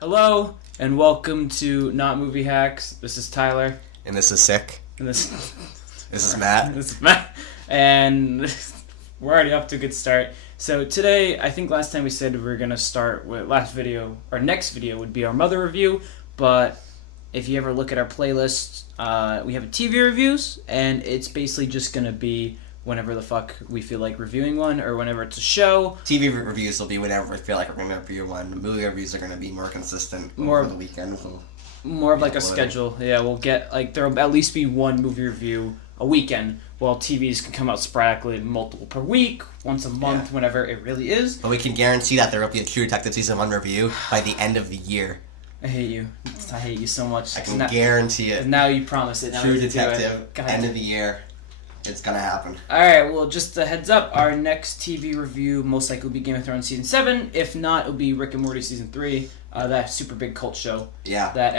Hello, and welcome to Not Movie Hacks. This is Tyler. And this is Sick. And this is Matt. This is Matt. And we're already up to a good start. So today, I think last time we said we were going to start with our next video would be our Mother review. But if you ever look at our playlist, we have a TV reviews, and it's basically just going to be whenever the fuck we feel like reviewing one, or whenever it's a show. TV reviews will be whenever we feel like we're going to review one. Movie reviews are going to be more consistent over the weekend. More of like a schedule. Yeah, we'll get, like, there'll at least be one movie review a weekend, while TVs can come out sporadically, multiple per week, once a month, whenever it really is. But we can guarantee that there will be a True Detective Season 1 review by the end of the year. I hate you. I hate you so much. I can guarantee it. Now you promise it. Now True Detective, end of the year. It's gonna happen. Alright, well, just a heads up, our next TV review most likely will be Game of Thrones Season 7. If not, it'll be Rick and Morty Season 3. That super big cult show. Yeah. That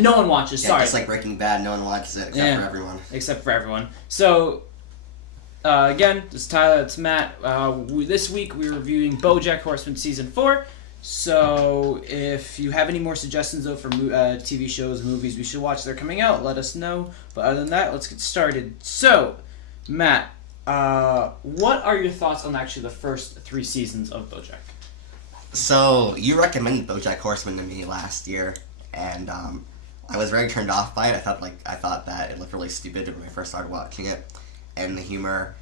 no one watches. Yeah, sorry. just like Breaking Bad, no one watches it except for everyone. Except for everyone. So, again, this is Tyler, it's Matt. This week we're reviewing Bojack Horseman Season 4. So, if you have any more suggestions, though, for TV shows and movies we should watch that are coming out, let us know. But other than that, let's get started. So, Matt, what are your thoughts on actually the first 3 seasons of Bojack? So, you recommended Bojack Horseman to me last year, and I was very turned off by it. I thought that it looked really stupid when I first started watching it, and the humor,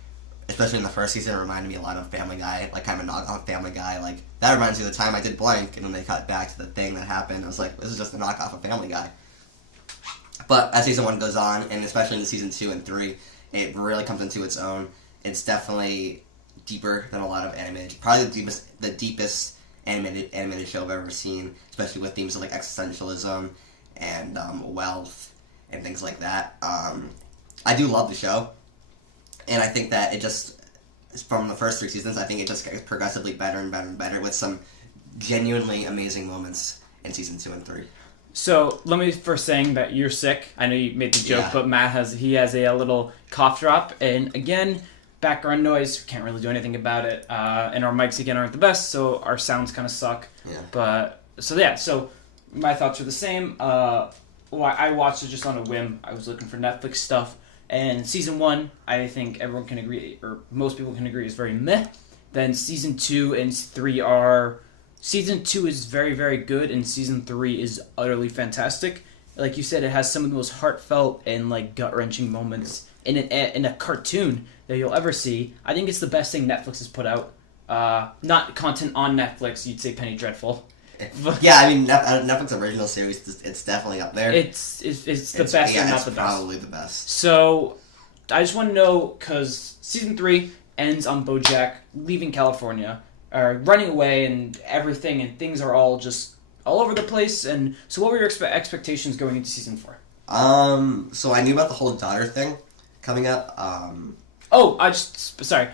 especially in the first season, reminded me a lot of Family Guy, like kind of a knockoff Family Guy. Like, that reminds me of the time I did Blank, and then they cut back to the thing that happened. I was like, this is just a knockoff of Family Guy. But as season 1 goes on, and especially in season 2 and 3, it really comes into its own. It's definitely deeper than a lot of animated, probably the deepest animated show I've ever seen, especially with themes of like existentialism and wealth and things like that. I do love the show, and I think that it just, from the first 3 seasons, I think it just gets progressively better and better and better with some genuinely amazing moments in season 2 and 3. So, let me first saying that you're sick. I know you made the joke, but Matt has a little cough drop, and again, background noise, we can't really do anything about it, and our mics again aren't the best, so our sounds kind of suck. Yeah. But, so my thoughts are the same. I watched it just on a whim. I was looking for Netflix stuff, and season 1, I think everyone can agree, or most people can agree, is very meh. Then season 2 and 3 are... Season 2 is very, very good, and Season 3 is utterly fantastic. Like you said, it has some of the most heartfelt and like gut-wrenching moments in a cartoon that you'll ever see. I think it's the best thing Netflix has put out. Not content on Netflix, you'd say Penny Dreadful. Yeah, I mean, Netflix original series, it's definitely up there. It's the best, and not the best. It's probably the best. So, I just want to know, because Season 3 ends on Bojack leaving California, running away and everything, and things are all just all over the place. And so, what were your expectations going into Season 4? So I knew about the whole daughter thing coming up. Sorry.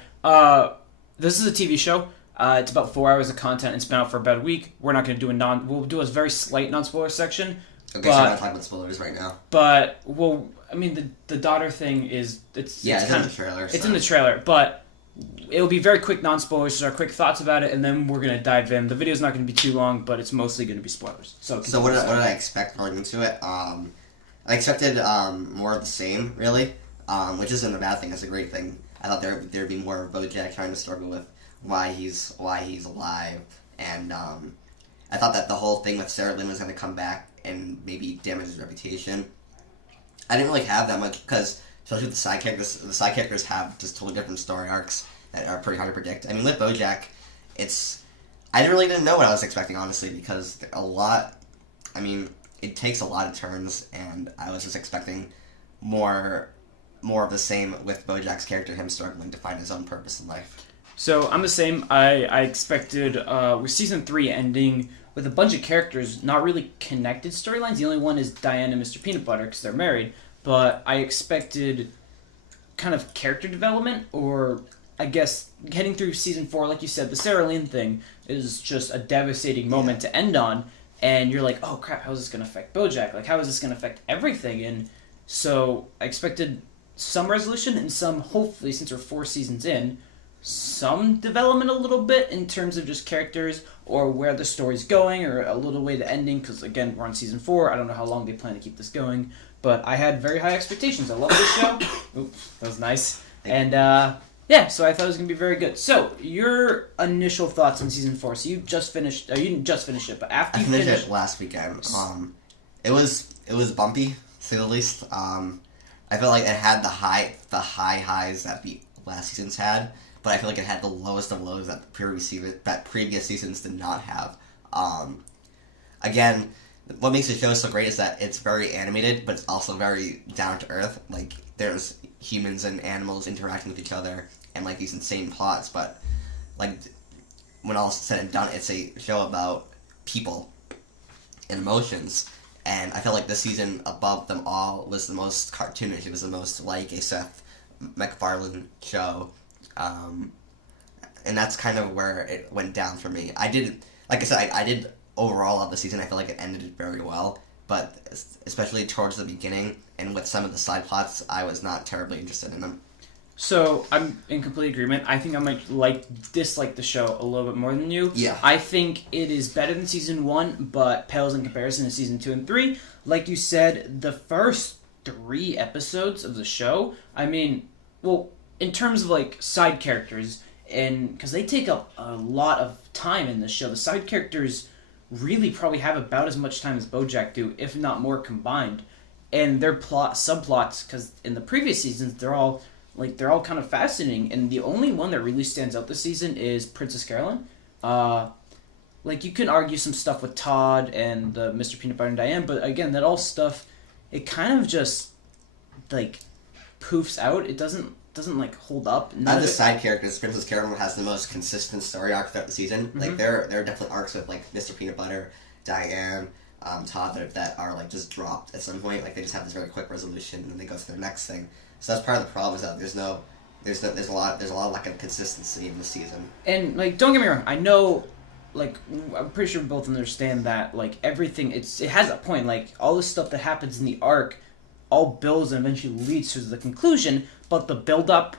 This is a TV show. It's about 4 hours of content. It's been out for about a week. We're not going to do we'll do a very slight non-spoiler section. Okay, so we're not talking about spoilers right now. But, well, I mean, the daughter thing is, it's in the trailer. It's in the trailer, but it'll be very quick non-spoilers, just our quick thoughts about it, and then we're going to dive in. The video's not going to be too long, but it's mostly going to be spoilers. So what did I expect going into it? I expected more of the same, really, which isn't a bad thing. It's a great thing. I thought there'd be more of Bojack trying to struggle with why he's alive, and I thought that the whole thing with Sarah Lynn was going to come back and maybe damage his reputation. I didn't really have that much, because especially with the side characters have just totally different story arcs that are pretty hard to predict. I mean, with Bojack, I really didn't know what I was expecting, honestly, because it takes a lot of turns, and I was just expecting more of the same with Bojack's character, him struggling to find his own purpose in life. So I'm the same. I expected with Season 3 ending with a bunch of characters, not really connected storylines. The only one is Diane and Mr. Peanut Butter because they're married. But I expected kind of character development, or I guess getting through Season 4, like you said, the Sarah Lynn thing is just a devastating moment to end on. And you're like, oh crap, how is this going to affect Bojack? Like, how is this going to affect everything? And so I expected some resolution and some, hopefully, since we're 4 seasons in, some development a little bit in terms of just characters, or where the story's going, or a little way to ending, because again, we're on season 4. I don't know how long they plan to keep this going, but I had very high expectations. I love this show. Oops, that was nice. And yeah, so I thought it was going to be very good. So, your initial thoughts on season 4. So you just finished, you didn't just finish it, but after you finished it last weekend. It was bumpy, to say the least. I felt like it had the high highs that the last seasons had, but I feel like it had the lowest of lows that previous seasons did not have. Again, what makes the show so great is that it's very animated, but it's also very down to earth. Like, there's humans and animals interacting with each other, and like these insane plots, but like when all is said and done, it's a show about people and emotions. And I felt like this season, above them all, was the most cartoonish. It was the most like a Seth MacFarlane show. And that's kind of where it went down for me. I did overall of the season, I feel like it ended it very well. But especially towards the beginning and with some of the side plots, I was not terribly interested in them. So, I'm in complete agreement. I think I might dislike the show a little bit more than you. Yeah. I think it is better than season 1, but pales in comparison to season 2 and 3. Like you said, the first 3 episodes of the show, I mean, well, in terms of like side characters, and because they take up a lot of time in the show, the side characters really probably have about as much time as Bojack do, if not more combined. And their subplots, because in the previous seasons, they're all kind of fascinating, and the only one that really stands out this season is Princess Carolyn. Like, you can argue some stuff with Todd and Mr. Peanut Butter and Diane, but again, that all stuff, it kind of just, like, poofs out. It doesn't like, hold up. Out of the side characters, Princess Carolyn has the most consistent story arc throughout the season. Mm-hmm. Like, there are definitely arcs with, like, Mr. Peanut Butter, Diane, Todd that are, like, just dropped at some point. Like, they just have this very quick resolution, and then they go to their next thing. So that's part of the problem, is that there's a lot of lack of consistency in the season. And like, don't get me wrong, I know, like, I'm pretty sure we both understand that, like, everything it has a point. Like, all the stuff that happens in the arc all builds and eventually leads to the conclusion, but the build up,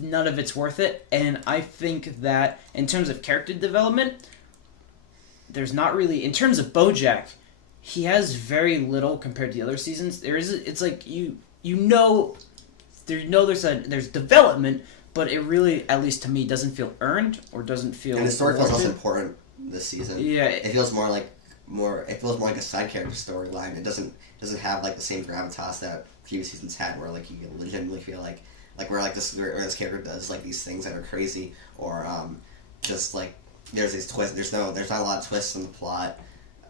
none of it's worth it. And I think that in terms of character development, there's not really, in terms of Bojack, he has very little compared to the other seasons. It's like there's development, but it really, at least to me, doesn't feel earned or doesn't feel. And the story feels less important this season. Yeah, it feels more like a side character storyline. It doesn't have like the same gravitas that previous seasons had, where like you legitimately feel like where this character does like these things that are crazy, or just like there's these twists. There's not a lot of twists in the plot.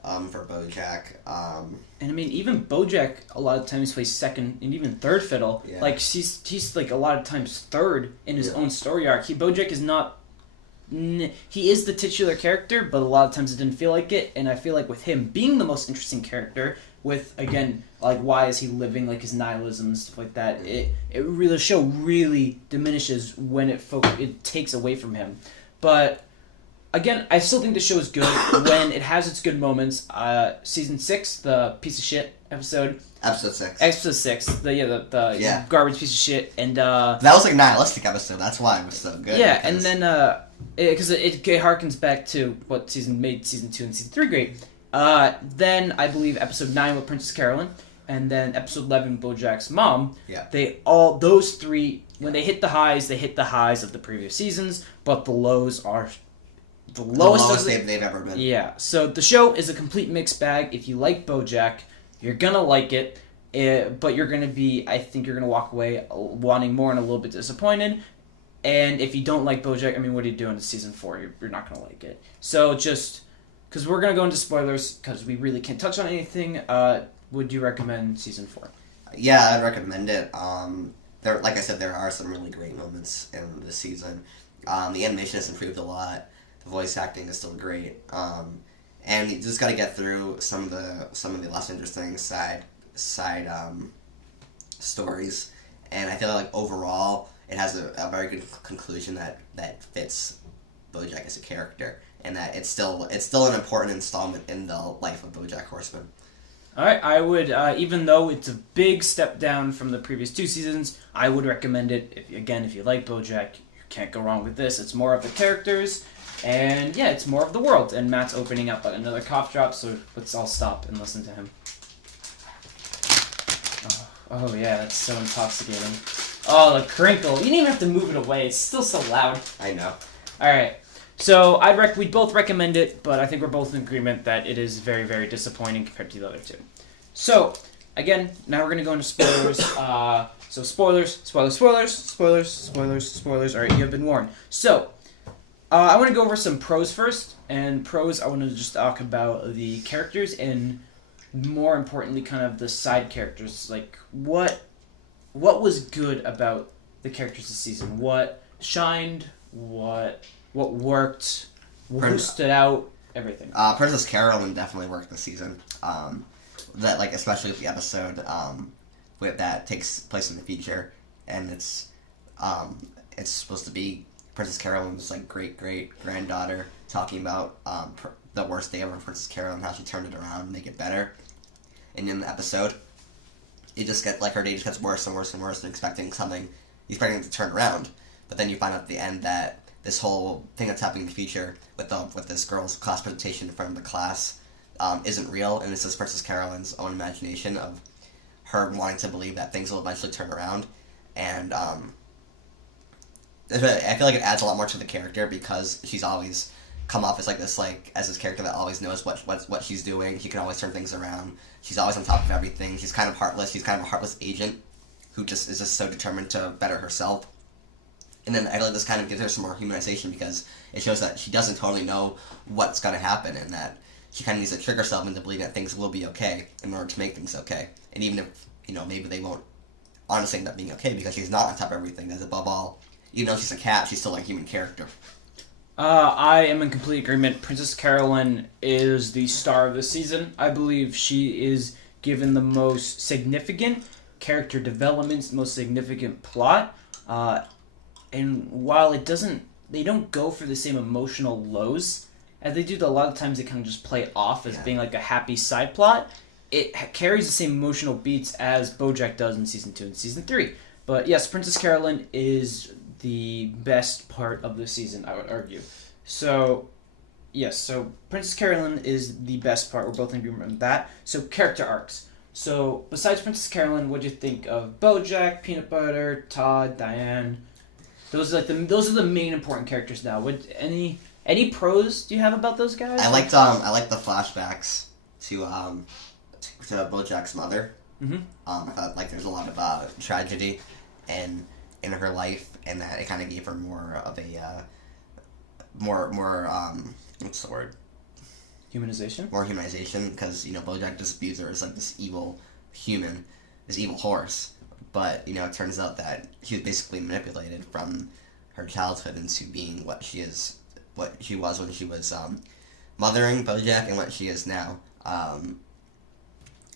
For Bojack. And I mean, even Bojack a lot of times plays second and even third fiddle. Yeah. Like, he's like a lot of times third in his own story arc. Bojack is not... He is the titular character, but a lot of times it didn't feel like it. And I feel like with him being the most interesting character, with, again, like, why is he living, like, his nihilism and stuff like that, the show really diminishes when it takes away from him. But... Again, I still think the show is good when it has its good moments. Season 6, the piece of shit episode. Episode 6. The garbage piece of shit. And that was like a nihilistic episode. That's why it was so good. Yeah, and then because it harkens back to what made season 2 and season 3 great. Then I believe episode 9 with Princess Carolyn, and then episode 11 Bojack's mom. Yeah. Those three, when they hit the highs of the previous seasons, but the lows are the lowest they've ever been. Yeah, so the show is a complete mixed bag. If you like Bojack, you're gonna like it, but I think you're gonna walk away wanting more and a little bit disappointed. And if you don't like Bojack, I mean, what are you doing in season 4? You're not gonna like it. So just because we're gonna go into spoilers, because we really can't touch on anything. Would you recommend season 4? Yeah, I'd recommend it. Like I said, there are some really great moments in this season. The animation has improved a lot. The voice acting is still great, and you just got to get through some of the less interesting side stories. And I feel like overall, it has a very good conclusion that fits Bojack as a character, and that it's still an important installment in the life of Bojack Horseman. All right, I would, even though it's a big step down from the previous 2 seasons, I would recommend it. If you like Bojack, you can't go wrong with this. It's more of the characters. And yeah, it's more of the world. And Matt's opening up another cough drop, so let's all stop and listen to him. Oh yeah, that's so intoxicating. Oh, the crinkle. You didn't even have to move it away. It's still so loud. I know. Alright. So we'd both recommend it, but I think we're both in agreement that it is very, very disappointing compared to the other two. So, again, now we're going to go into spoilers. So spoilers. Alright, you have been warned. So, I want to go over some pros first. And pros, I want to just talk about the characters and more importantly kind of the side characters. Like, what was good about the characters this season? What shined? What worked? Who stood out? Everything. Princess Carolyn definitely worked this season. Especially with the episode that takes place in the future, and it's supposed to be Princess Carolyn's great granddaughter talking about the worst day ever for Princess Carolyn, how she turned it around and make it better. And in the episode, you just get her day just gets worse and worse and worse, and expecting it to turn around. But then you find out at the end that this whole thing that's happening in the future with this girl's class presentation in front of the class isn't real, and it's just Princess Carolyn's own imagination of her wanting to believe that things will eventually turn around. And I feel like it adds a lot more to the character because she's always come off as this character that always knows what she's doing. She can always turn things around. She's always on top of everything. She's kind of heartless. She's kind of a heartless agent who is just so determined to better herself. And then I feel like this kind of gives her some more humanization because it shows that she doesn't totally know what's going to happen and that she kind of needs to trick herself into believing that things will be okay in order to make things okay. And even if, maybe they won't honestly end up being okay because she's not on top of everything. Because above all, even though she's a cat, she's still a human character. I am in complete agreement. Princess Carolyn is the star of the season. I believe she is given the most significant character developments, most significant plot. And while they don't go for the same emotional lows as they do, a lot of times they kind of just play it off as being like a happy side plot. It carries the same emotional beats as Bojack does in Season 2 and Season 3. But yes, Princess Carolyn is the best part of the season, I would argue. So, yes, so Princess Carolyn is the best part. We're both in agreement with that. So, character arcs. So, besides Princess Carolyn, what do you think of Bojack, Peanut Butter, Todd, Diane? Those are the main important characters now. Any pros do you have about those guys? I liked the flashbacks to Bojack's mother. Mm-hmm. I thought there's a lot of tragedy in her life, and that it kind of gave her more of a more what's the word? Humanization. More humanization, because Bojack just views her as this evil human, this evil horse. But it turns out that she was basically manipulated from her childhood into being what she was when she was mothering Bojack, and what she is now. And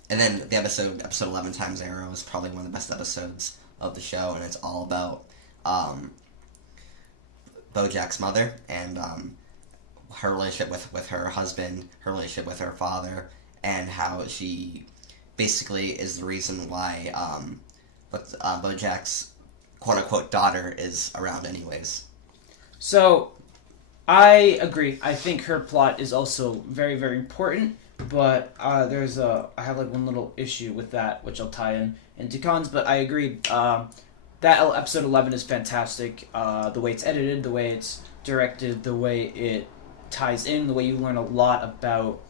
then the episode 11 Times Arrow is probably one of the best episodes of the show, and it's all about Bojack's mother and her relationship with her husband, her relationship with her father, and how she basically is the reason why Bojack's quote-unquote daughter is around anyways. So, I agree. I think her plot is also very, very important, but I have one little issue with that, which I'll tie into cons, but I agree. That episode 11 is fantastic. The way it's edited, the way it's directed, the way it ties in, the way you learn a lot about...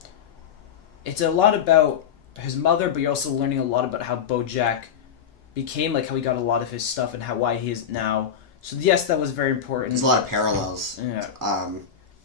It's a lot about his mother, but you're also learning a lot about how Bojack became, how he got a lot of his stuff and why he is now. So yes, that was very important. There's a lot of parallels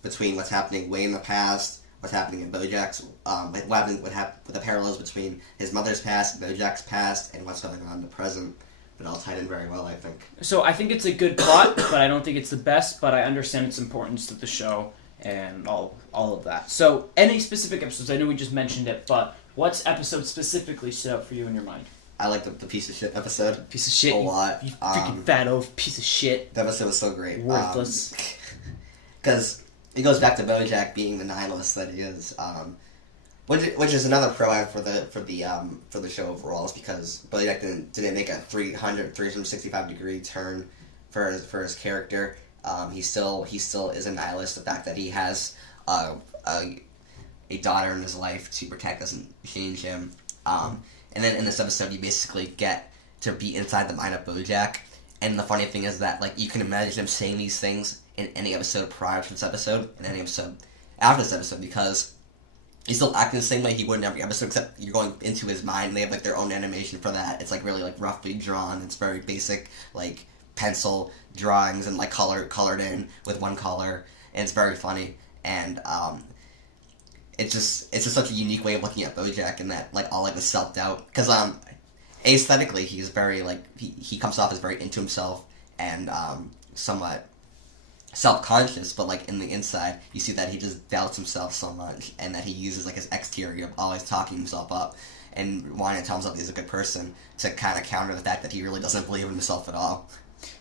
between what's happening way in the past, what's happening in Bojack's, the parallels between his mother's past, Bojack's past, and what's going on in the present. It all tied in very well, I think. So I think it's a good plot, but I don't think it's the best, but I understand its importance to the show and all of that. So any specific episodes, I know we just mentioned it, but what's episode specifically stood out for you in your mind? I like the piece of shit episode. Piece of shit. A lot. You freaking fat oaf piece of shit. The episode was so great. Worthless. Because it goes back to Bojack being the nihilist that he is. Which is another pro I have for the show overall, is because Bojack didn't make a 365 degree turn for his character, He still is a nihilist. The fact that he has a daughter in his life to protect doesn't change him. And then in this episode, you basically get to be inside the mind of Bojack. And the funny thing is that, like, you can imagine him saying these things in any episode prior to this episode and any episode after this episode, because he's still acting the same way he would in every episode, except you're going into his mind, and they have, like, their own animation for that. It's, like, really, like, roughly drawn. It's very basic, like, pencil drawings and, like, colored in with one color, and it's very funny. And, it's just such a unique way of looking at Bojack, and that, like, all, like, the self-doubt, because, aesthetically, he's very, like, he comes off as very into himself and, somewhat self-conscious, but, like, in the inside, you see that he just doubts himself so much, and that he uses, like, his exterior of always talking himself up and wanting to tell himself he's a good person to kind of counter the fact that he really doesn't believe in himself at all.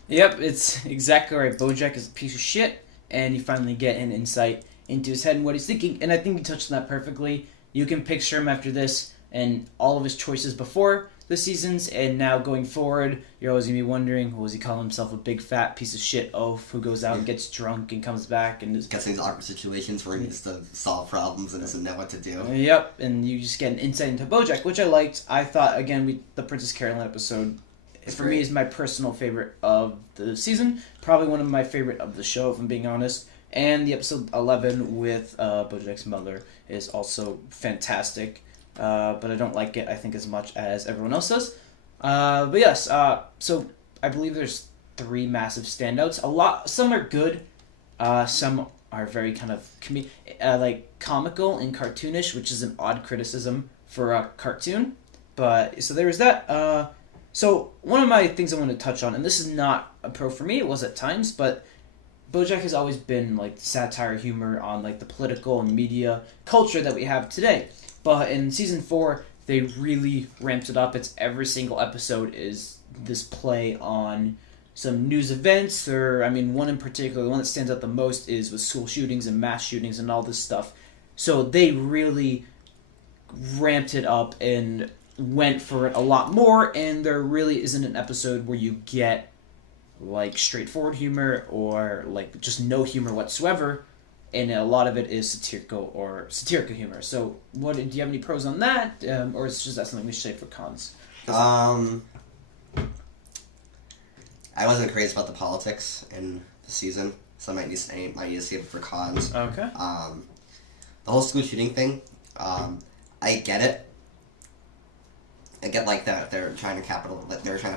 Yep, it's exactly right. Bojack is a piece of shit, and you finally get an insight into his head and what he's thinking, and I think you touched on that perfectly. You can picture him after this and all of his choices before the seasons, and now going forward, you're always going to be wondering, was he calling himself a big fat piece of shit oaf who goes out and gets drunk and comes back and gets in these awkward situations where he needs to solve problems and doesn't know what to do. Yep, and you just get an insight into Bojack, which I liked. I thought, again, the Princess Caroline episode, for me, is my personal favorite of the season. Probably one of my favorite of the show, if I'm being honest. And the episode 11 with Bojack's mother is also fantastic. But I don't like it, I think, as much as everyone else does. But yes, so I believe there's 3 massive standouts. Some are good. Some are very kind of like comical and cartoonish, which is an odd criticism for a cartoon. But so there was that. So one of my things I want to touch on, and this is not a pro for me, it was at times, but Bojack has always been like satire humor on like the political and media culture that we have today. But in season 4, they really ramped it up. It's every single episode is this play on some news events, or I mean, one in particular, the one that stands out the most is with school shootings and mass shootings and all this stuff. So they really ramped it up and went for it a lot more, and there really isn't an episode where you get like straightforward humor or like just no humor whatsoever, and a lot of it is satirical humor. So do you have any pros on that, or is just that something we should say for cons? I wasn't crazy about the politics in the season, so I might need to save it for cons. Okay. The whole school shooting thing, I get it. I get like that they're trying to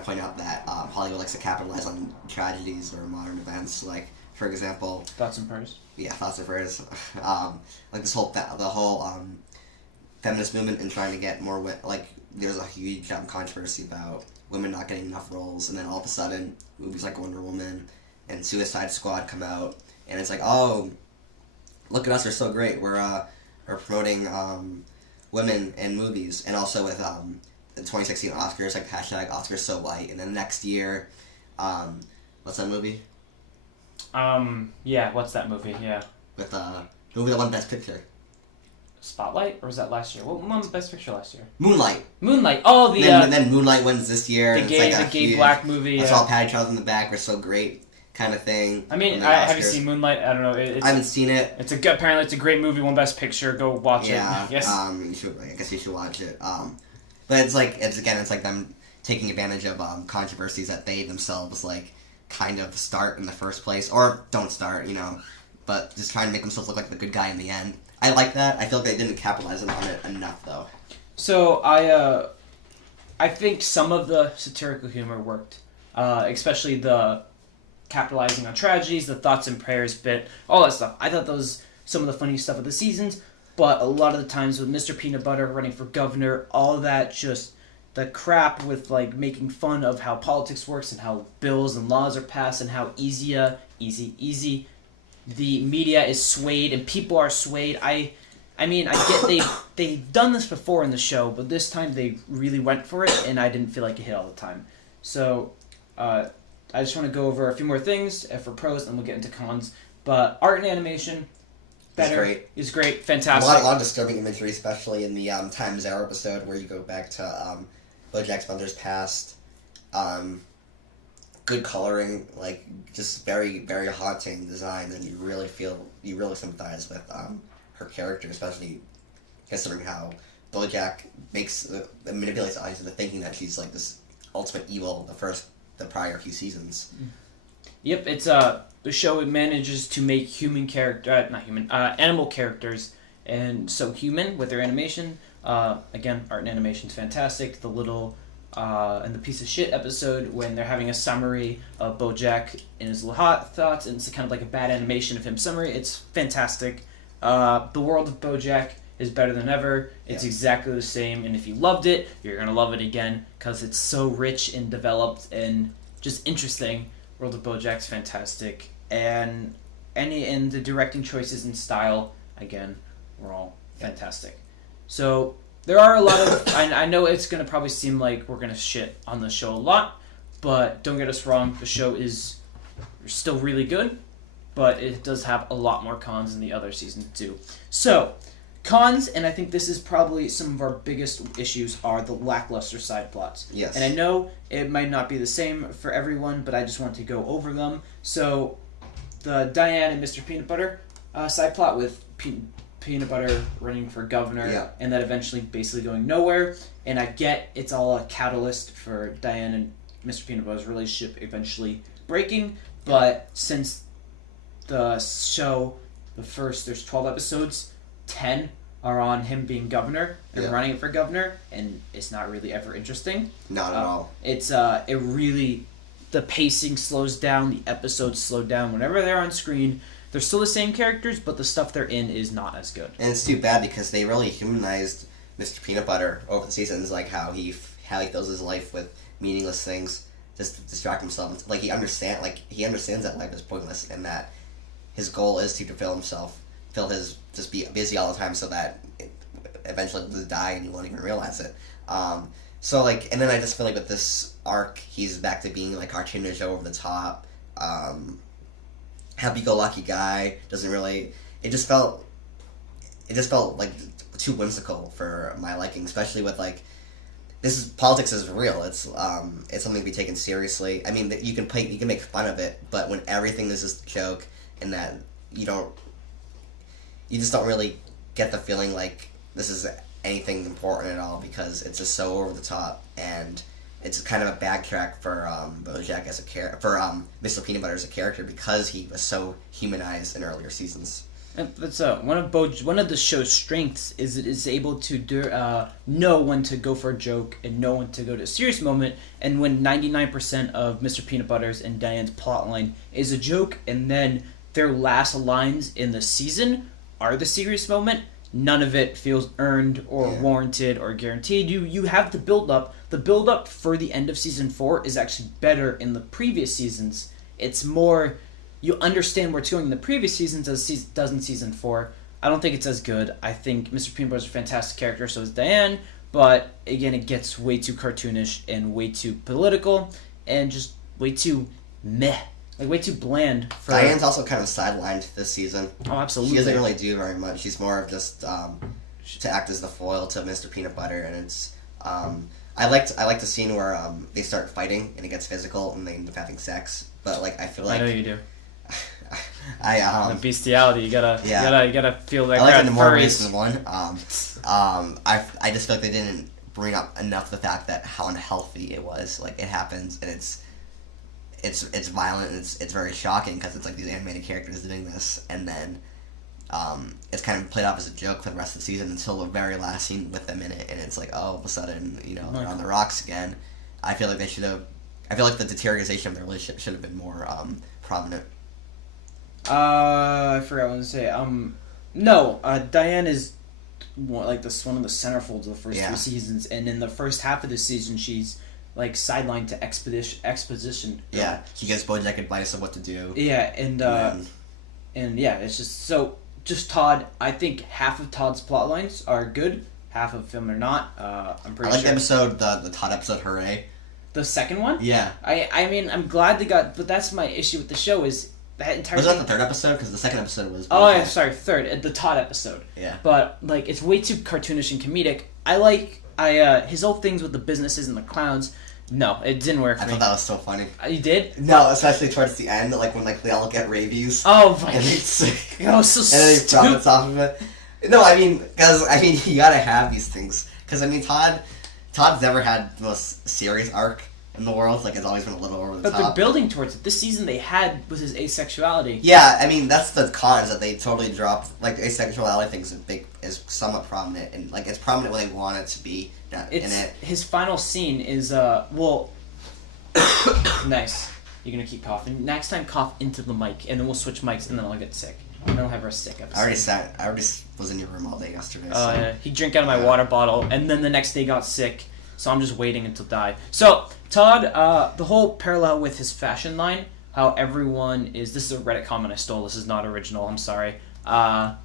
point out that Hollywood likes to capitalize on tragedies or modern events, like for example. Thoughts and prayers. Yeah, thoughts and prayers. Like the whole feminist movement and trying to get more like there's a huge controversy about women not getting enough roles, and then all of a sudden movies like Wonder Woman and Suicide Squad come out, and it's like, oh, look at us, we're so great. We're promoting women in movies, and also with the 2016 Oscars, like hashtag Oscars so white, and then next year, what's that movie? Yeah, what's that movie? Yeah. With the movie that won Best Picture. Spotlight, or was that last year? What won Best Picture last year? Moonlight. Oh, and then Moonlight wins this year. The gay black movie. It's all Patty Charles in the back. We're so great, kind of thing. I mean, have you seen Moonlight? I don't know. I haven't seen it. Apparently it's a great movie. Won Best Picture. Go watch it. Yes. I guess you should watch it. But it's like them taking advantage of controversies that they themselves like kind of start in the first place, or don't start, but just trying to make themselves look like the good guy in the end. I like that. I feel like they didn't capitalize on it enough, though. So I think some of the satirical humor worked, especially the capitalizing on tragedies, the thoughts and prayers bit, all that stuff. I thought those some of the funny stuff of the seasons, but a lot of the times with Mr. Peanut Butter running for governor, all of that just the crap with like making fun of how politics works and how bills and laws are passed and how easy the media is swayed and people are swayed. I mean, I get they've done this before in the show, but this time they really went for it, and I didn't feel like it hit all the time. So I just want to go over a few more things for pros, and we'll get into cons. But art and animation, is great, fantastic. A lot of disturbing imagery, especially in the Times Arrow episode where you go back to Bojack's mother's past. good coloring, like just very, very haunting design, and you really sympathize with her character, especially considering how Bojack manipulates the audience into thinking that she's like this ultimate evil the prior few seasons. Yep, it's the show manages to make animal characters and so human with their animation. Again, art and animation's fantastic. The little and the piece of shit episode when they're having a summary of Bojack and his little hot thoughts, and it's kind of like a bad animation of him summary. It's fantastic. The world of Bojack is better than ever. It's exactly the same, and if you loved it, you're gonna love it again because it's so rich and developed and just interesting. World of Bojack's fantastic, and the directing choices and style again were all fantastic. So there are a lot of I know it's gonna probably seem like we're gonna shit on the show a lot, but don't get us wrong, the show is still really good, but it does have a lot more cons than the other seasons do. So cons, and I think this is probably some of our biggest issues, are the lackluster side plots. Yes. And I know it might not be the same for everyone, but I just want to go over them. So, the Diane and Mr. Peanut Butter side plot with Peanut Butter running for governor, and that eventually basically going nowhere. And I get it's all a catalyst for Diane and Mr. Peanut Butter's relationship eventually breaking, but since the show, there's 12 episodes, 10 are on him being governor and running for governor, and it's not really ever interesting. Not at all. It's the pacing slows down, the episodes slow down. Whenever they're on screen, they're still the same characters, but the stuff they're in is not as good. And it's too bad because they really humanized Mr. Peanut Butter over the seasons, like how he fills his life with meaningless things just to distract himself. Like he understands that life is pointless and that his goal is to just be busy all the time so that eventually he'll die and you won't even realize it. So like, and then I just feel like with this arc, he's back to being like cartoonish, over the top, happy-go-lucky guy. It just felt like too whimsical for my liking, especially with like, politics is real. It's something to be taken seriously. I mean, you can make fun of it, but when everything is just a joke and that you just don't really get the feeling like this is anything important at all because it's just so over the top, and it's kind of a backtrack for Bojack as a character, for Mr. Peanut Butter as a character, because he was so humanized in earlier seasons. And that's one of the show's strengths is it is able to know when to go for a joke and know when to go to a serious moment, and when 99% of Mr. Peanut Butter's and Diane's plotline is a joke, and then their last lines in the season are the serious moment, none of it feels earned or warranted or guaranteed. You have the build-up. The build-up for the end of Season 4 is actually better in the previous seasons. It's more, you understand where it's going in the previous seasons as it does in Season 4. I don't think it's as good. I think Mr. Peanut Butter's a fantastic character, so is Diane, but again, it gets way too cartoonish and way too political and just way too meh. Like, way too bland. Diane's also kind of sidelined this season. Oh, absolutely. She doesn't really do very much. She's more of just to act as the foil to Mr. Peanut Butter, and it's I like the scene where they start fighting and it gets physical and they end up having sex. But like I feel like I know you do. The bestiality, you gotta feel like I like it in the more recent one. I just feel like they didn't bring up enough the fact that how unhealthy it was. Like, it happens and it's violent and it's very shocking because it's like these animated characters doing this, and then it's kind of played off as a joke for the rest of the season until the very last scene with them in it, and it's like, all of a sudden, they're on the rocks again. I feel like the deterioration of their relationship should have been more prominent. I forgot what to say. No, Diane is one of the centerfolds of the first 2 seasons, and in the first half of the season, she's like sidelined to exposition. Yeah, she gives Bojack advice on what to do. Yeah, and it's just so. Just Todd. I think half of Todd's plot lines are good, half of them are not. I'm pretty sure. I like the episode, the Todd episode, Hooray. The second one? Yeah. I mean, I'm glad they got, but that's my issue with the show is that entire. Was that the third episode? Because the second episode was. Oh, yeah, sorry, third, the Todd episode. Yeah. But it's way too cartoonish and comedic. I like his old things with the businesses and the clowns. No, it didn't work for I me. thought that was so funny. You did? No, especially towards the end, like when they all get rabies. Oh my And god. it's That was so and then he stupid. profits off of it. No, I mean, because you gotta have these things. Because I mean, Todd's never had the most serious arc in the world. Like, it's always been a little over the But they're top. building towards it. This season they had was his asexuality. Yeah, I mean, that's the cons that they totally dropped. Like, the asexuality thing is somewhat prominent, and like it's prominent when they want it to be. In it. His final scene is nice. You're gonna keep coughing. Next time, cough into the mic, and then we'll switch mics, and then I'll get sick. And I'll have a sick episode. I already was in your room all day yesterday. Oh So. yeah, he drank out of my water bottle, and then the next day got sick. So I'm just waiting until die. So Todd, the whole parallel with his fashion line, how everyone is. This is a Reddit comment I stole. This is not original. I'm sorry. Oh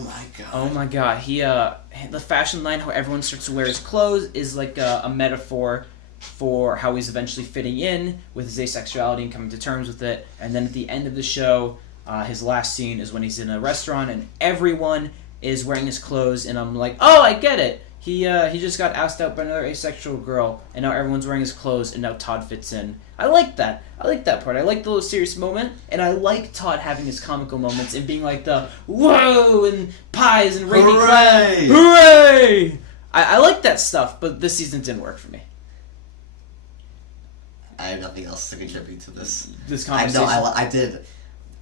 my god. Oh my god. He the fashion line, how everyone starts to wear his clothes, is like a metaphor for how he's eventually fitting in with his asexuality and coming to terms with it. And then at the end of the show, his last scene is when he's in a restaurant and everyone is wearing his clothes, and I'm like, oh, I get it. He just got asked out by another asexual girl, and now everyone's wearing his clothes, and now Todd fits in. I like that. I like that part. I like the little serious moment, and I like Todd having his comical moments and being like the whoa and pies and rainy clouds. Hooray! I like that stuff, but this season didn't work for me. I have nothing else to contribute to this. This I conversation. know. I did.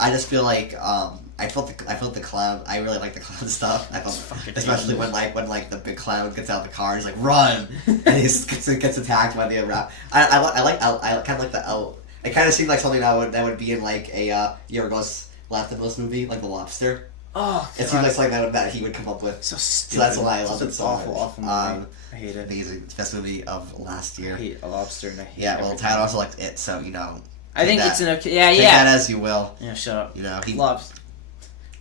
I just feel like I felt the clown. I really like the clown stuff. I felt, especially when the big clown gets out of the car, he's like run, and he gets attacked by the rap. I kind of like the. It kind of seemed like something that would be in like a Yorgos Lanthimos movie, like The Lobster. Oh, it seemed like something that he would come up with. So stupid. So that's why I love it so awful, much. awful movie. I hate it. I think it's the best movie of last year. I hate A Lobster, and I hate Yeah, well, everything. Tad also liked it, so you know. I think that, it's an okay. Yeah, take yeah. that as you will. Yeah, shut up. You know,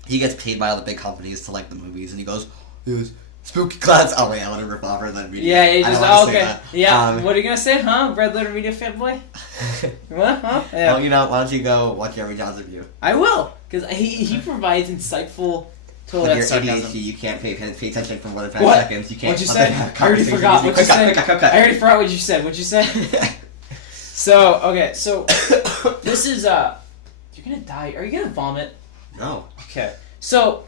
he gets paid by all the big companies to like the movies, and he goes, spooky clowns. Oh wait, I want to rip off Red Letter Media. Yeah, you I just don't wanna say okay. that. Yeah, what are you gonna say, huh? Red Letter Media fanboy? What? Huh? Yeah. Well, you know, why don't you go watch Jeremy John's review? I will, because he provides insightful. Totally, With that's your sarcasm. ADHD, you can't pay attention for more than 5 What? seconds. You can't. What'd you let say? the I already conversation forgot. continue. What you Quick said? cut. I already forgot what you said. What'd you say? So okay, so this is you're gonna die. Are you gonna vomit? No. Okay, so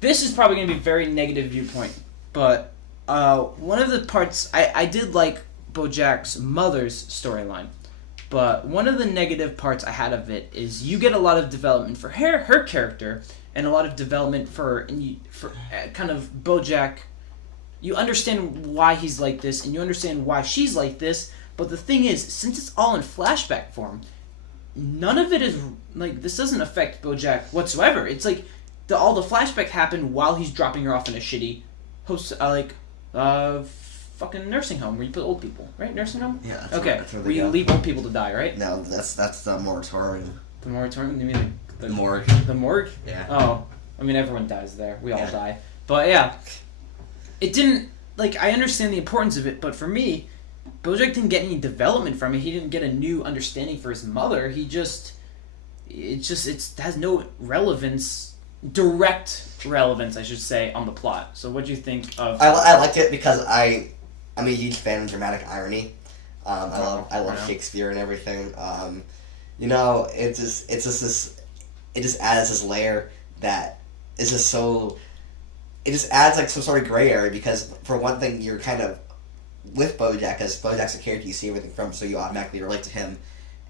this is probably gonna be a very negative viewpoint, but one of the parts I did like Bojack's mother's storyline, but one of the negative parts I had of it is you get a lot of development for her character and a lot of development for kind of Bojack. You understand why he's like this, and you understand why she's like this. But the thing is, since it's all in flashback form, none of it is like this doesn't affect Bojack whatsoever. It's like all the flashback happened while he's dropping her off in a shitty fucking nursing home where you put old people, right? Nursing home. Yeah. That's Okay. That's Where you leave old people to die, right? No, that's the moratorium. The moratorium. You mean The morgue. The morgue. Yeah. Oh, I mean everyone dies there. We all Yeah. die. But yeah, it didn't like I understand the importance of it, but for me. Bojack didn't get any development from it. He didn't get a new understanding for his mother. It has no relevance, direct relevance, I should say, on the plot. So what do you think of... I liked it because I'm a huge fan of dramatic irony. I love Shakespeare and everything. You know, it just adds this layer that is just so... It just adds like some sort of gray area because for one thing you're kind of with Bojack, because Bojack's a character you see everything from, so you automatically relate to him,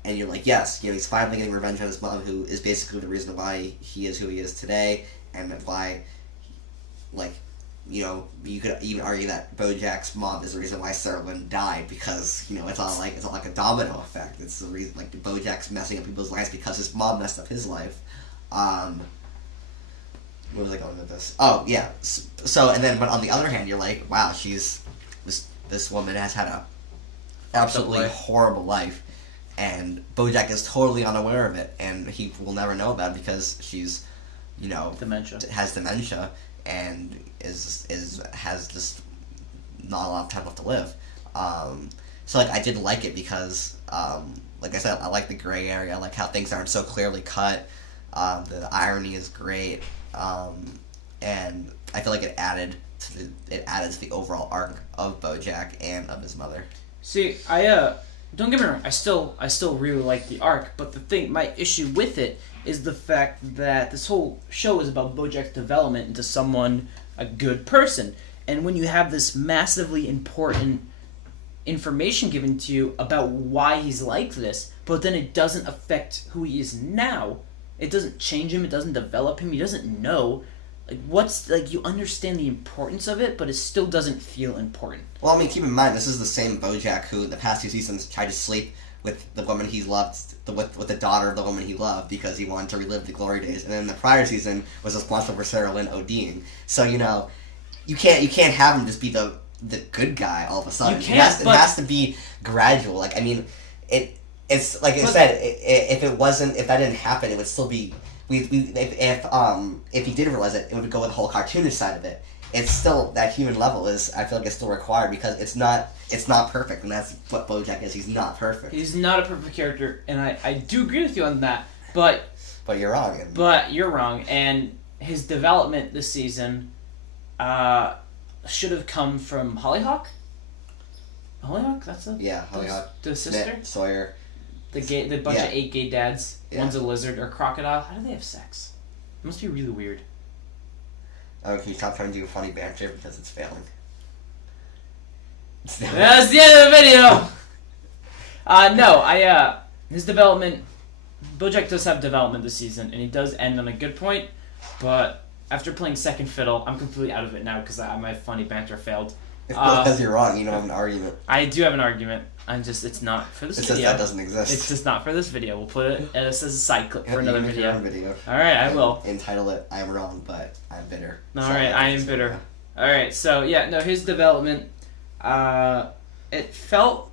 and you're like, yes, you know, he's finally getting revenge on his mom, who is basically the reason why he is who he is today, and why, like, you know, you could even argue that Bojack's mom is the reason why Sarah Lynn died, because, you know, it's all like a domino effect. It's the reason, like, Bojack's messing up people's lives because his mom messed up his life. Where was I going with this? Oh, yeah. So, and then, but on the other hand, you're like, wow, this woman has had a absolutely horrible life, and Bojack is totally unaware of it, and he will never know about it because she's, you know, has dementia, and has just not a lot of time left to live. So like I did like it because, like I said, I like the gray area. I like how things aren't so clearly cut. The irony is great, and I feel like it added to the overall arc of Bojack and of his mother. See, I don't get me wrong. I still really like the arc, but my issue with it is the fact that this whole show is about Bojack's development into someone, a good person, and when you have this massively important information given to you about why he's like this, but then it doesn't affect who he is now. It doesn't change him. It doesn't develop him. He doesn't know. You understand the importance of it, but it still doesn't feel important. Well, I mean, keep in mind, this is the same Bojack who, the past 2 seasons, tried to sleep with the woman he loved, with the daughter of the woman he loved, because he wanted to relive the glory days. And then the prior season was responsible for Sarah Lynn ODing. So, you can't have him just be the good guy all of a sudden. You can't, it has to be gradual. It's like I said, if that didn't happen, it would still be. If he did realize it, it would go with the whole cartoonish side of it. It's still, that human level is, I feel like it's still required, because it's not perfect, and that's what Bojack is. He's not perfect. He's not a perfect character, and I do agree with you on that, but you're wrong. But you're wrong, and his development this season should have come from Hollyhock. Hollyhock, that's it. Yeah, Hollyhock. The sister, Nick, Sawyer. The bunch of 8 gay dads. Yeah. One's a lizard or a crocodile. How do they have sex? It must be really weird. Oh, can you stop trying to do a funny banter because it's failing? That's the end of the video! His development... Bojack does have development this season, and he does end on a good point, but after playing second fiddle, I'm completely out of it now because my funny banter failed. It's because you're wrong, you don't have an argument. I do have an argument. It's not for this video. It says that doesn't exist. It's just not for this video. We'll put it as a side clip for another video. Alright, I will. Entitle it, I'm wrong, but I'm bitter. Alright, I am bitter. Alright, so his development, it felt...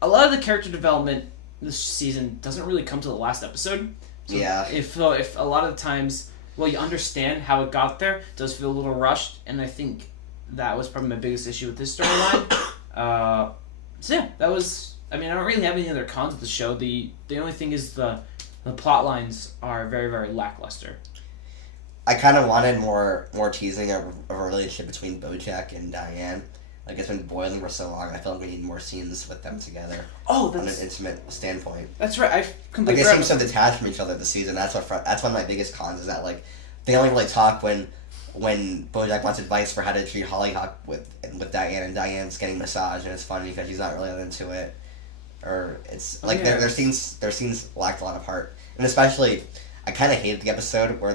A lot of the character development this season doesn't really come to the last episode. So yeah. If a lot of the times, you understand how it got there, it does feel a little rushed, and I think that was probably my biggest issue with this storyline. That was... I mean, I don't really have any other cons of the show. The only thing is the plot lines are very, very lackluster. I kind of wanted more teasing of a relationship between Bojack and Diane. Like, it's been boiling for so long, I feel like we need more scenes with them together. On an intimate standpoint. That's right, I completely they seem so detached from each other this season. That's one of my biggest cons, is that, they only really talk when Bojack wants advice for how to treat Hollyhock with Diane, and Diane's getting massage, and it's funny because she's not really into it. Or it's their scenes lacked a lot of heart, and especially I kind of hated the episode where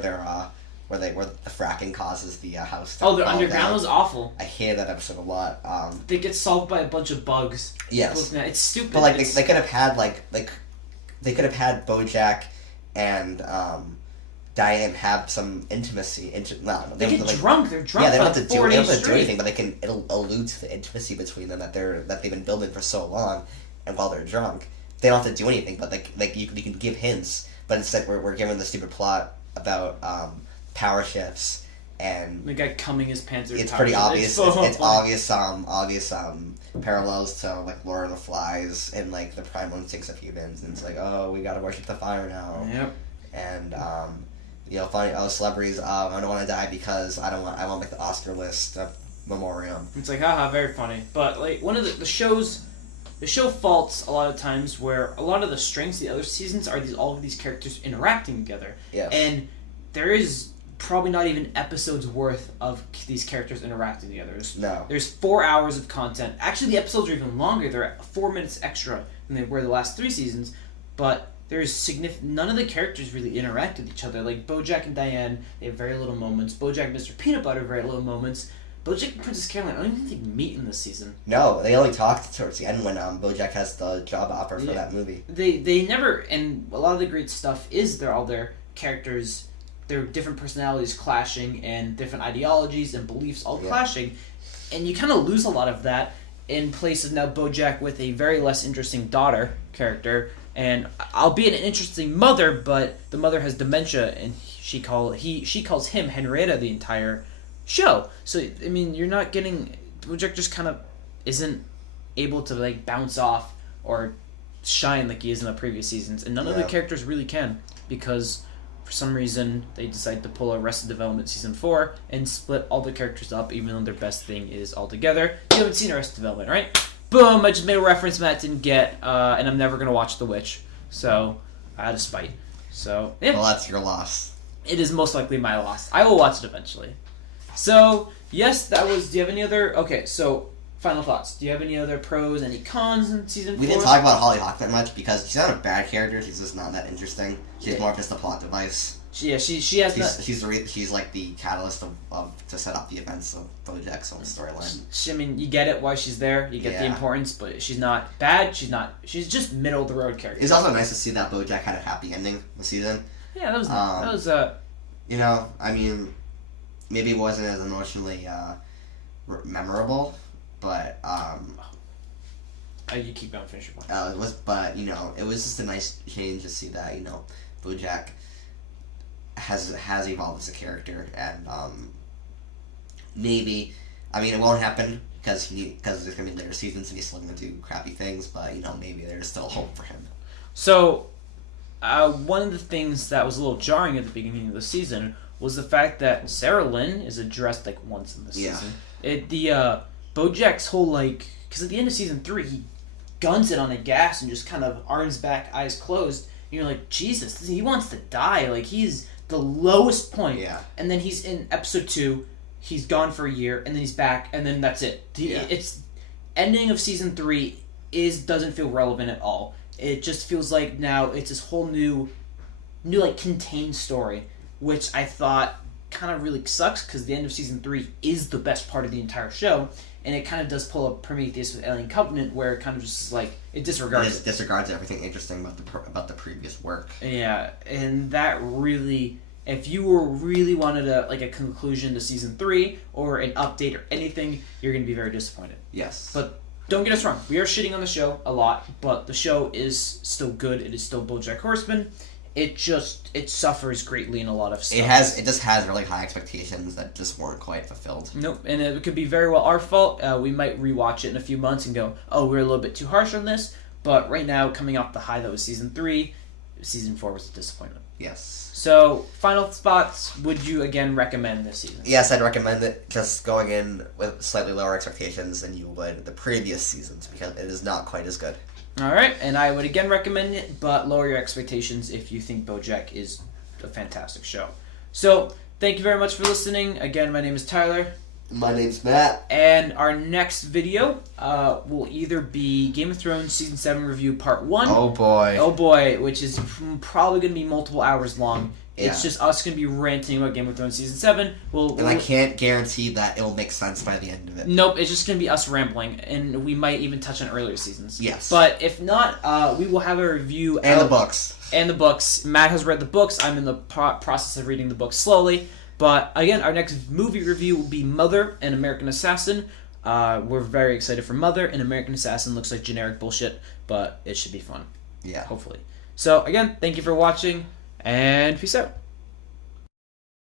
where the fracking causes the house to the underground was awful. I hated that episode a lot. They get solved by a bunch of bugs. Yes, it's stupid. But they could have had they could have had Bojack and Diane have some intimacy. They get drunk. They're drunk. Yeah, they don't have to do anything, but it'll allude to the intimacy between them that they've been building for so long, and while they're drunk, they don't have to do anything. But you can give hints, but instead we're given the stupid plot about power shifts and the guy cumming his pants. It's pretty obvious. It's obvious parallels to Lord of the Flies and the primal instincts of humans, and it's we gotta worship the fire now. Yep. And funny celebrities. I don't want to die because I want the Oscar list memoriam. It's haha, very funny. But one of the show faults a lot of times where a lot of the strengths of the other seasons are all of these characters interacting together. Yes. And there is probably not even episodes worth of these characters interacting together. There's 4 hours of content. Actually, the episodes are even longer. They're at 4 minutes extra than they were the last 3 seasons. But there's none of the characters really interact with each other. Bojack and Diane, they have very little moments. Bojack and Mr. Peanut Butter, very little moments. Bojack and Princess Caroline, I don't even think meet in this season. No, they only talked towards the end when Bojack has the job offer for that movie. They never, and a lot of the great stuff is all their characters, their different personalities clashing and different ideologies and beliefs all clashing, and you kind of lose a lot of that in place of now Bojack with a very less interesting daughter character, and albeit an interesting mother, but the mother has dementia, and she calls him Henrietta the entire show. So I mean, you're not getting Bojack just kind of isn't able to bounce off or shine like he is in the previous seasons, and none of the characters really can, because for some reason they decide to pull Arrested Development season 4 and split all the characters up, even though their best thing is all together. You haven't seen Arrested Development, right? boom, I just made a reference Matt didn't get, and I'm never going to watch The Witch. So, out of spite. So, yeah. Well, that's your loss. It is most likely my loss. I will watch it eventually. So, yes, that was... Do you have any other... Okay, so, final thoughts. Do you have any other pros, any cons in Season 4? We didn't talk about Holly Hawk that much because she's not a bad character. She's just not that interesting. She's more of just a plot device. She has She's like the catalyst to set up the events of Bojack's own storyline. I mean, you get it why she's there. You get the importance, but she's not bad. She's just middle of the road character. It's also nice to see that Bojack had a happy ending this season. Yeah, that was You know, I mean, maybe it wasn't as emotionally memorable, but you keep going, finish your point. it was, but it was just a nice change to see that Bojack has evolved as a character, and maybe, I mean, it won't happen because there's gonna be later seasons and he's still gonna do crappy things, but maybe there's still hope for him. So, one of the things that was a little jarring at the beginning of the season was the fact that Sarah Lynn is addressed like once in the season. Bojack's whole because at the end of season 3 he guns it on the gas and just kind of arms back, eyes closed, and you're like, Jesus, he wants to die. Like, he's the lowest point. Yeah. And then he's in episode 2, he's gone for a year, and then he's back, and then that's it. It's ending of season 3 doesn't feel relevant at all. It just feels like now it's this whole new contained story, which I thought kind of really sucks because the end of season 3 is the best part of the entire show, and it kind of does pull up Prometheus with Alien Covenant, where it kind of just it disregards disregards everything interesting about the previous work. Yeah, and that really, if you really wanted a conclusion to season 3 or an update or anything, you're going to be very disappointed. Yes, but don't get us wrong, we are shitting on the show a lot, but the show is still good. It is still Bojack Horseman. It suffers greatly in a lot of stuff. It just has really high expectations that just weren't quite fulfilled. Nope, and it could be very well our fault. We might rewatch it in a few months and go, oh, we're a little bit too harsh on this. But right now, coming off the high that was season 3, season 4 was a disappointment. Yes. So, final thoughts. Would you again recommend this season? Yes, I'd recommend it. Just going in with slightly lower expectations than you would the previous seasons because it is not quite as good. All right, and I would again recommend it, but lower your expectations if you think Bojack is a fantastic show. So, thank you very much for listening. Again, my name is Tyler. My name's Matt. And our next video will either be Game of Thrones Season 7 Review Part 1. Oh boy, which is probably going to be multiple hours long. It's just us going to be ranting about Game of Thrones Season 7. I can't guarantee that it'll make sense by the end of it. Nope, it's just going to be us rambling, and we might even touch on earlier seasons. Yes. But if not, we will have a review. And the books. And the books. Matt has read the books. I'm in the process of reading the books slowly. But again, our next movie review will be Mother and American Assassin. We're very excited for Mother, and American Assassin looks like generic bullshit, but it should be fun. Yeah. Hopefully. So again, thank you for watching, and peace out.